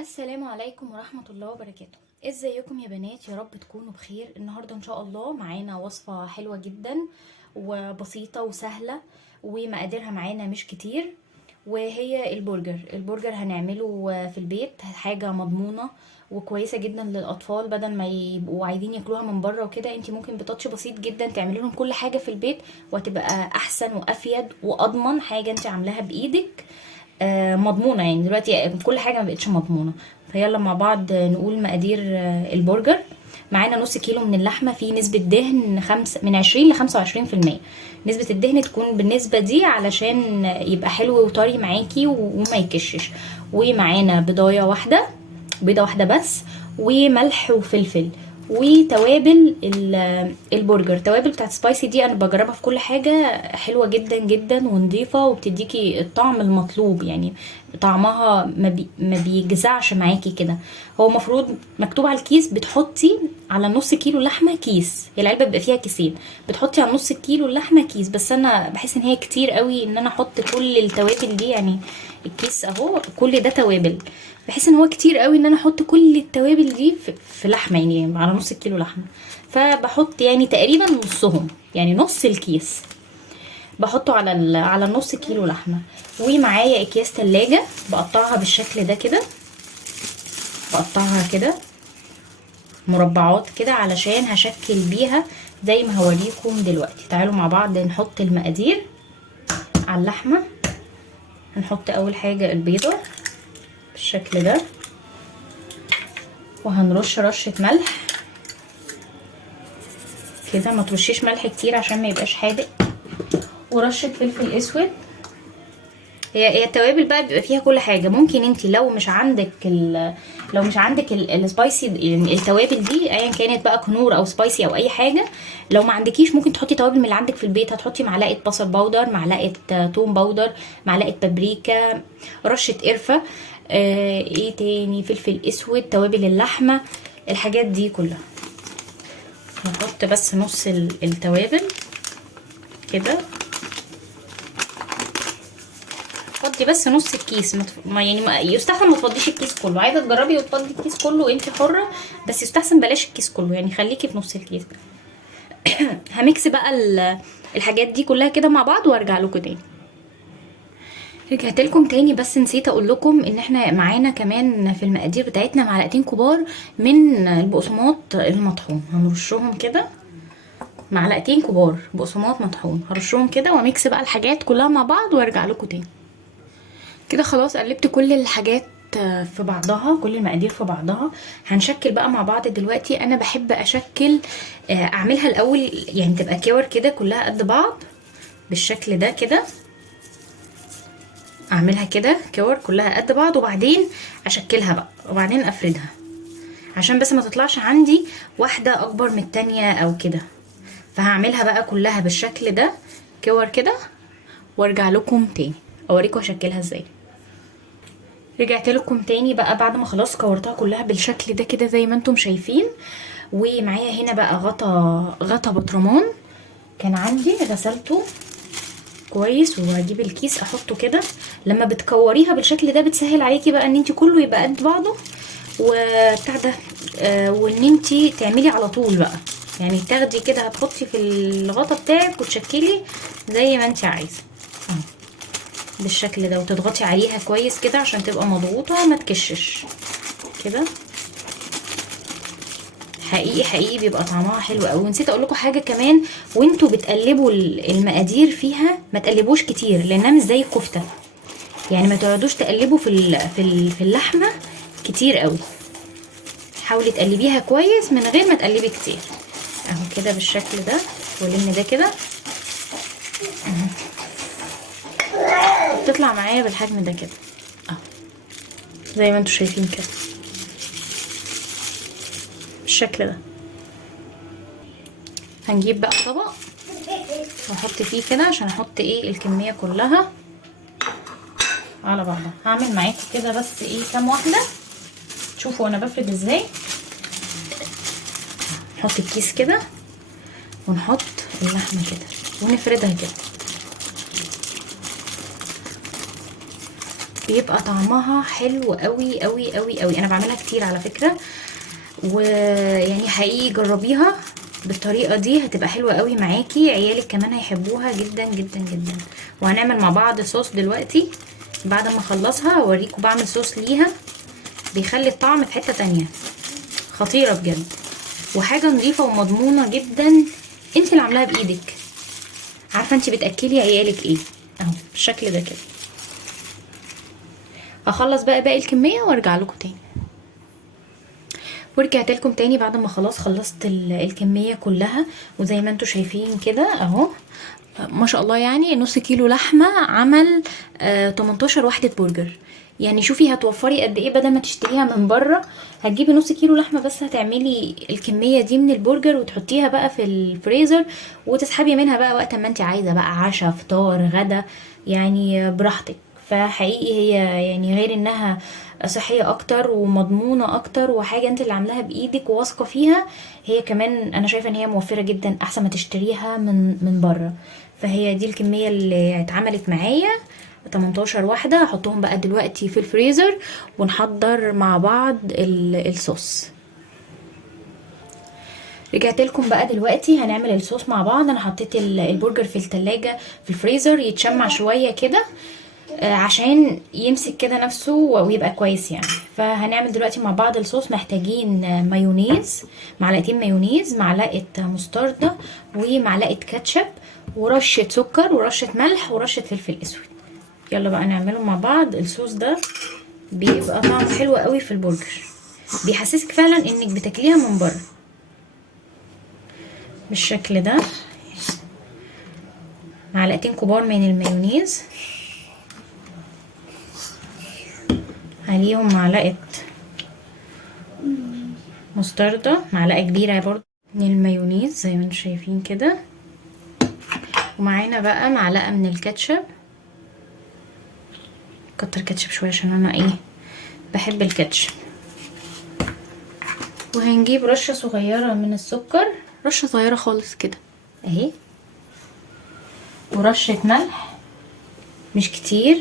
السلام عليكم ورحمة الله وبركاته. ازيكم يا بنات؟ يا رب تكونوا بخير. النهاردة ان شاء الله معانا وصفة حلوة جدا وبسيطة وسهلة ومقاديرها معانا مش كتير، وهي البرجر هنعمله في البيت، حاجة مضمونة وكويسة جدا للأطفال. بدل ما يبقوا عايزين ياكلوها من بره وكده، انتي ممكن بتاتش بسيط جدا تعملي لهم كل حاجة في البيت، وهتبقى أحسن وأفيد وأضمن حاجة انتي عاملاها بإيدك. مضمونه. يعني دلوقتي كل حاجه ما بقتش مضمونه. فيلا مع بعض نقول مقادير البرجر. معانا نص كيلو من اللحمه، فيه نسبه دهن من 20 ل 25%. نسبه الدهن تكون بالنسبه دي علشان يبقى حلو وطري معاكي وما يكشش. ومعانا بيضه واحده بس، وملح وفلفل، وتوابل البرجر. توابل بتاعت سبايسي دي انا بجربها في كل حاجه، حلوه جدا جدا ونضيفه وبتديكي الطعم المطلوب. يعني طعمها ما بيجزعش معاكي كده. هو مفروض مكتوب على الكيس بتحطي على نص كيلو لحمه كيس، هي العلبه بيبقى فيها كيسين، بتحطي على نص كيلو اللحمه كيس. بس انا بحس ان هي كتير قوي ان انا احط كل التوابل دي. يعني الكيس اهو كل ده توابل، بحس ان هو كتير قوي ان انا احط كل التوابل دي في لحمه، يعني على نص كيلو لحمه. فبحط يعني تقريبا نصهم، يعني نص الكيس بحطه على نص كيلو لحمه. ومعايا اكياس تلاجة بقطعها بالشكل ده كده، بقطعها كده مربعات كده علشان هشكل بيها زي ما هوريكم دلوقتي. تعالوا مع بعض نحط المقادير على اللحمه. هنحط اول حاجه البيضه بالشكل ده، وهنرش رشه ملح كده، ما ترشيش ملح كتير عشان ما يبقاش حادق، ورشه فلفل اسود. هي التوابل بقى بيبقى فيها كل حاجه. ممكن انت لو مش عندك السبايسي، يعني التوابل دي ايا كانت بقى كنور او سبايسي او اي حاجه، لو ما عندكيش ممكن تحطي توابل من اللي عندك في البيت. هتحطي معلقه بصل باودر، معلقه توم باودر، معلقه بابريكا، رشه قرفه، ايه تاني، فلفل اسود، توابل اللحمه، الحاجات دي كلها. نحط بس نص التوابل كده، فضي بس نص الكيس. يعني يستحسن ما تفضيش الكيس كله. عايزه تجربي وتفضي الكيس كله انت حره، بس يستحسن بلاش الكيس كله، يعني خليكي في نص الكيس. هميكس بقى الحاجات دي كلها كده مع بعض وارجع لكم تاني. رجعت لكم تاني، بس نسيت اقول لكم ان احنا معانا كمان في المقادير بتاعتنا معلقتين كبار من البقسماط المطحون، هنرشهم كده. معلقتين كبار بقسماط مطحون هرشهم كده، وميكس بقى الحاجات كلها مع بعض وارجع لكم تاني. كده خلاص قلبت كل الحاجات في بعضها، كل المقادير في بعضها. هنشكل بقى مع بعض دلوقتي. انا بحب اشكل، اعملها الاول يعني تبقى كور كده كلها قد بعض بالشكل ده كده. اعملها كده كور كلها قد بعض، وبعدين اشكلها بقى، وبعدين افردها، عشان بس ما تطلعش عندي واحدة اكبر من التانية او كده. فهعملها بقى كلها بالشكل ده كور كده، وارجع لكم تاني اوريكم هشكلها ازاي. رجعت لكم تاني بقى بعد ما خلاص كورتها كلها بالشكل ده كده زي ما انتم شايفين. ومعايا هنا بقى غطا برطمان كان عندي، غسلته كويس، وهجيب الكيس احطه كده. لما بتكوريها بالشكل ده بتسهل عليكي بقى ان انت كله يبقى قد بعضه وبتاع ده، وان انت تعملي على طول بقى. يعني تاخدي كده هتحطي في الغطا بتاعك وتشكلي زي ما انت عايزه بالشكل ده، وتضغطي عليها كويس كده عشان تبقى مضغوطه ما تكشش كده. حقيقي بيبقى طعمها حلو قوي. ونسيت اقول لكم حاجه كمان، وانتوا بتقلبوا المقادير فيها ما تقلبوش كتير لانها مش زي الكفته. يعني ما تقعدوش تقلبوا في اللحمه كتير قوي. حاولي تقلبيها كويس من غير ما تقلبي كتير. اهو كده بالشكل ده، ولم ده كده بتطلع معايا بالحجم ده كده اهو، زي ما انتوا شايفين كده بالشكل ده. هنجيب بقى طبق واحط فيه كده عشان احط ايه الكميه كلها على بعضها. هعمل معاكم كده بس ايه كام واحده، شوفوا انا بفرد ازاي. نحط الكيس كده ونحط اللحمه كده ونفردها كده. بيبقى طعمها حلو قوي قوي قوي قوي. انا بعملها كتير على فكرة، ويعني حقيقي جربيها بالطريقة دي هتبقى حلوة قوي معاكي، عيالك كمان هيحبوها جدا جدا جدا. وهنعمل مع بعض صوص دلوقتي بعد ما اخلصها اوريكم بعمل صوص ليها، بيخلي الطعم في حتة تانية، خطيرة بجد، وحاجة نظيفة ومضمونة جدا. انت اللي عاملاها بايدك، عارفة انت بتأكلي عيالك ايه. اهو بالشكل ده كده. هخلص بقى باقي الكمية وارجع لكم تاني. ورجعت لكم تاني بعد ما خلاص خلصت الكمية كلها، وزي ما انتوا شايفين كده اهو ما شاء الله، يعني نص كيلو لحمة عمل 18 وحدة برجر. يعني شوفي هتوفري قد ايه، بدل ما تشتريها من بره هتجيبي نص كيلو لحمة بس، هتعملي الكمية دي من البرجر وتحطيها بقى في الفريزر وتسحبي منها بقى وقت ما انت عايزة، بقى عشاء فطار غدا يعني براحتك. فحقيقي هي يعني غير انها صحية اكتر ومضمونة اكتر وحاجة انت اللي عاملاها بايدك وواثقة فيها، هي كمان انا شايفة ان هي موفرة جدا احسن ما تشتريها من بره. فهي دي الكمية اللي اتعملت معايا 18 واحدة. هحطهم بقى دلوقتي في الفريزر ونحضر مع بعض الصوص. رجعت لكم بقى دلوقتي هنعمل الصوص مع بعض. انا حطيت البرجر في التلاجة في الفريزر يتشمع شوية كده عشان يمسك كده نفسه ويبقى كويس يعني. فهنعمل دلوقتي مع بعض الصوص. محتاجين مايونيز، معلقتين مايونيز، معلقة مستردة، ومعلقة كاتشب، ورشة سكر، ورشة ملح، ورشة فلفل اسود. يلا بقى نعمله مع بعض. الصوص ده بيبقى طعمه حلو قوي في البرجر، بيحسسك فعلا انك بتاكليها من بره بالشكل ده. معلقتين كبار من المايونيز، عليهم معلقة مستردة، معلقة كبيرة برضو من المايونيز زي ما انتم شايفين كده، ومعانا بقى معلقة من الكاتشب. كتر كاتشب شوية عشان انا ايه بحب الكاتشب. وهنجيب رشة صغيرة من السكر، رشة صغيرة خالص كده اهي، ورشة ملح مش كتير،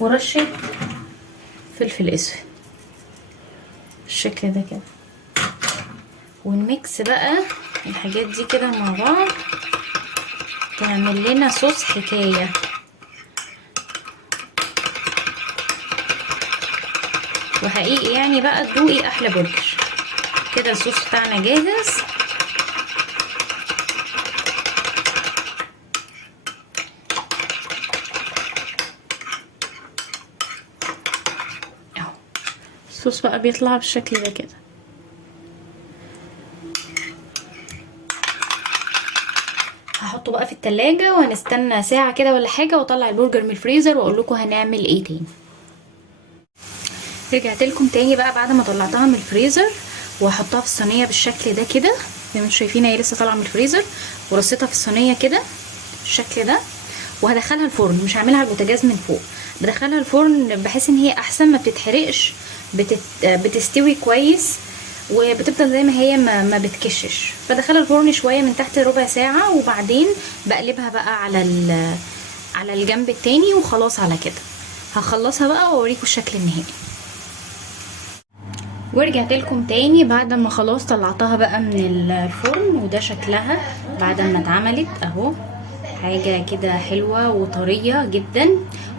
ورشة فلفل اسود بالشكل ده كده. ونميكس بقى الحاجات دي كده مع بعض تعمل لنا صوص حكاية. وحقيقي يعني بقى تدوقي احلى برجر كده. الصوص بتاعنا جاهز. اهو الصوص بقى بيطلع بالشكل ده كده. هحطه بقى في التلاجة وهنستنى ساعة كده ولا حاجة، واطلع البرجر من الفريزر واقول لكم هنعمل ايه تاني. رجعت لكم تاني بقى بعد ما طلعتها من الفريزر، وهحطها في الصينيه بالشكل ده كده زي ما انتم شايفين. هي لسه طالعه من الفريزر ورصيتها في الصينيه كده بالشكل ده، وهدخلها الفرن. مش هعملها على البوتاجاز من فوق، بدخلها الفرن بحيث ان هي احسن ما بتتحرقش، بتستوي كويس وبتفضل زي ما هي ما بتكشش. فدخلها الفرن شويه من تحت ربع ساعه، وبعدين بقلبها بقى على الجنب التاني، وخلاص على كده هخلصها بقى واوريكم الشكل النهائي. ورجعت لكم تاني بعد ما خلاص طلعتها بقى من الفرن، وده شكلها بعد ما اتعملت اهو، حاجه كده حلوه وطريه جدا.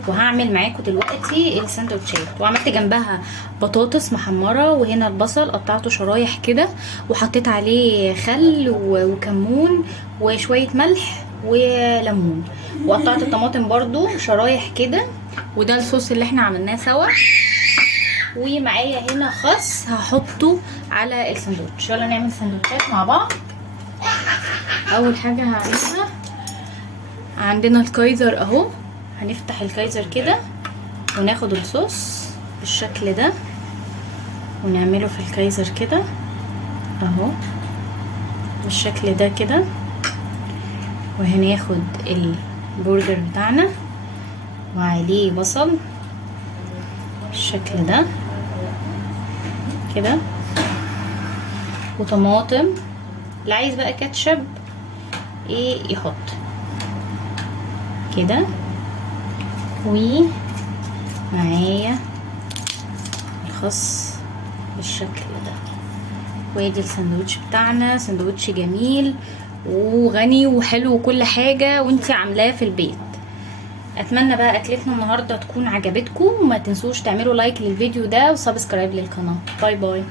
وهعمل معاكم دلوقتي الساندوتشات. وعملت جنبها بطاطس محمره، وهنا البصل قطعته شرايح كده وحطيت عليه خل وكمون وشويه ملح وليمون، وقطعت الطماطم برضو شرايح كده. وده الصوص اللي احنا عملناه سوا. ومعايا هنا خس هحطه على الساندوتش. يلا نعمل ساندوتشات مع بعض. اول حاجه هعملها عندنا الكايزر اهو. هنفتح الكايزر كده وناخد الصوص بالشكل ده ونعمله في الكايزر كده اهو بالشكل ده كده. وهناخد البرجر بتاعنا وعليه بصل بالشكل ده كده، وطماطم. اللي عايز بقى كاتشب ايه يحط كده، معايا الخس بالشكل ده. وادي الساندوتش بتاعنا، ساندوتش جميل وغني وحلو وكل حاجة وانتي عاملاه في البيت. اتمنى بقى اكلتنا النهاردة تكون عجبتكم، وما تنسوش تعملوا لايك للفيديو ده وسبسكرايب للقناة. باي باي.